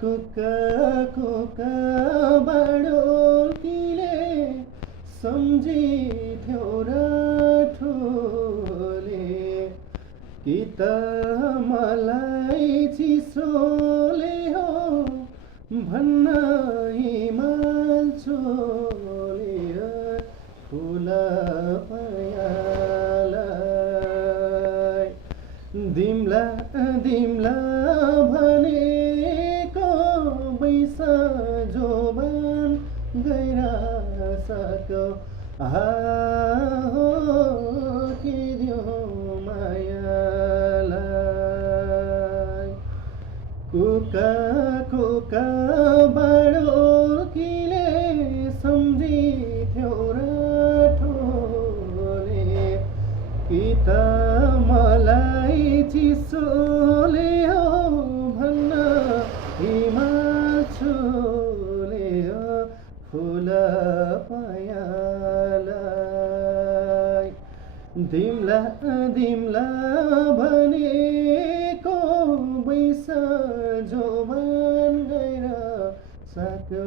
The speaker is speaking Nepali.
कुका कुका बडोल्कीले सम्झिथ्यौ र ठोले कि त मलाई चिसोले हो भन्न हिमाल्छोले फुल पयालाई दिम्ला दिम्ला भनेको बैस जोबान गइरासक्यो के दियो मायालाई कुका कुका बडोल्कीले सम्झिथ्यौ र ठोले कि त मलाई चिसोले हो भन्न हिमाल्छोले फुल पयालाई दिम्ला दिम्ला भनेको बैस जोबान गएर सक्यो